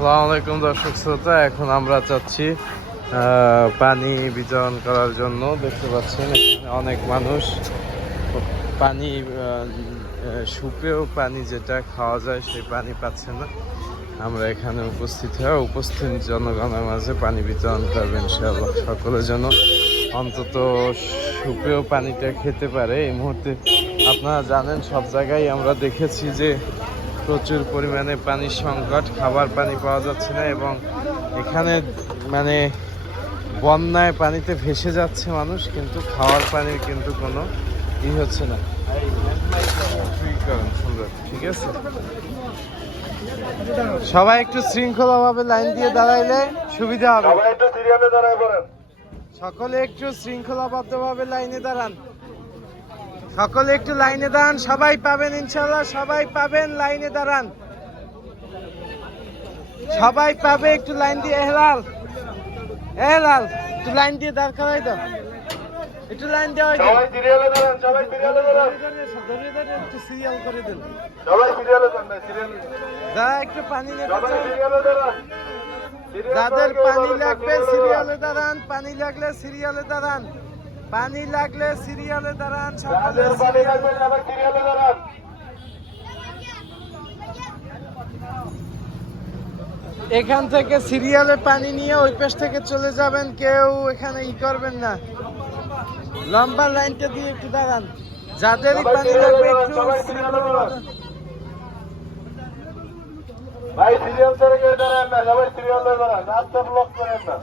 আসসালামু আলাইকুম দর্শক শ্রোতা, এখন আমরা চাচ্ছি পানি বিতরণ করার জন্য। দেখতে পাচ্ছেন অনেক মানুষ। পানি সুপেও পানি যেটা খাওয়া যায়, সেই পানি পাচ্ছে না। আমরা এখানে উপস্থিত হয়ে উপস্থিত জনগণের মাঝে পানি বিতরণ করবেন ইনশাআল্লাহ। সকলের জন্য অন্তত সুপেও পানিটা খেতে পারে। এই মুহূর্তে আপনারা জানেন, সব জায়গায় আমরা দেখেছি যে প্রচুর পরিমাণে পানির সংকট খাবার পানি পাওয়া যাচ্ছে না এবং এখানে মানে বন্যায় পানিতে ভেসে যাচ্ছে মানুষ কিন্তু খাওয়ার পানির কিন্তু কোনো ই হচ্ছে না। ঠিক আছে? সবাই একটু শৃঙ্খলাভাবে লাইন দিয়ে দাঁড়াইলে সুবিধা হবে। একটু সকলে একটু শৃঙ্খলাবদ্ধভাবে লাইনে দাঁড়ান। সকলে একটু লাইনে দাঁড়ান সবাই পাবেন ইনশাল্লাহ সবাই পাবেন লাইনে দাঁড়ান। সবাই পাবে একটু লাইন দিয়ে এহলাল এহলাল একটু লাইন দিয়ে দাঁড় করাই দাও। একটু লাইন দেওয়া সবাই সিরিয়ালে দাঁড়ান সবাই সিরিয়ালে দাঁড়ান। একটু সিরিয়াল করে দিন। সবাই সিরিয়ালে দাঁড়ান সিরিয়ালে যারা একটু পানি নিতে সবাই সিরিয়ালে দাঁড়ান। যাদের পানি লাগবে সিরিয়ালে দাঁড়ান পানি লাগলে সিরিয়ালে দাঁড়ান। পানি লাগলে সিরিয়ালে দাঁড়ান। সকলে সিরিয়ালে দাঁড়ান এখান থেকে সিরিয়ালে পানি নিয়ে ওই পাশ থেকে চলে যাবেন কেউ এখানে ই করবেন না লম্বা লাইনটা দিয়ে একটু দাঁড়ান যাদেরই পানি লাগবে একটু। ভাই সিরিয়াল কেউ দাঁড়ান না সবাই সিরিয়ালে দাঁড়ান রাস্তা ব্লক করেন না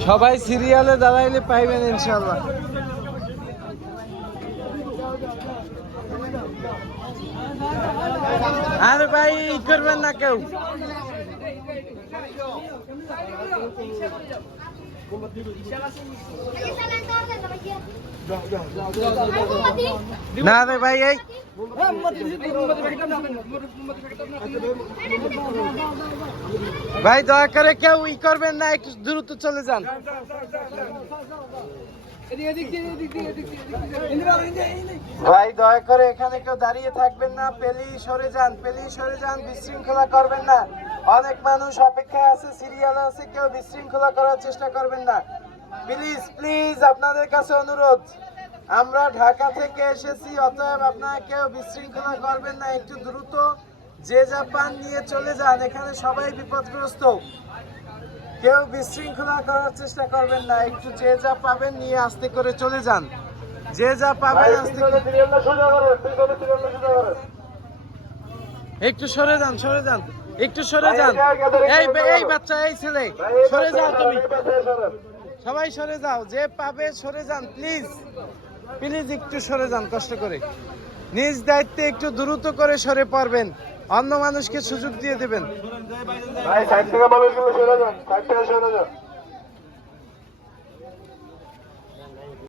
সবাই সিরিয়ালে দাঁড়াইলে পাইবেন ইনশাল্লাহ আরে ভাই করবেন না কেউ। না রে ভাই এই। ভাই, দয়া করে কেউ ই করবেন না, একটু দ্রুত চলে যান। ভাই, দয়া করে এখানে কেউ দাঁড়িয়ে থাকবেন না পেলি সরে যান পেলি সরে যান, বিশৃঙ্খলা করবেন না। অনেক মানুষ অপেক্ষায় আছে, সিরিয়াল আছে, কেউ বিশৃঙ্খলা করার চেষ্টা করবেন না। প্লিজ প্লিজ, আপনাদের কাছে অনুরোধ, আমরা ঢাকা থেকে এসেছি, অতএব আপনারা কেউ বিশৃঙ্খলা করবেন না, একটু দ্রুত যে যা পান নিয়ে চলে যান এখানে সবাই বিপদগ্রস্ত। কেউ বিশৃঙ্খলা করার চেষ্টা করবেন না একটু যে যা পাবেন নিয়ে আস্তে করে চলে যান। যে যা পাবেন আস্তে একটু সরে যান সরে যান একটু সরে যান। এই এই বাচ্চা এই ছেলে সরে যাও তুমি। সবাই সরে যাও যে পাবে সরে যান প্লিজ। প্লিজ একটু সরে যান কষ্ট করে। নিজ দায়িত্বে একটু দ্রুত করে সরে পড়বেন। অন্য মানুষকে সুযোগ দিয়ে দেবেন। ভাই সাইড থেকে মানুষগুলো সরে যান। ষাট থেকে সরে যান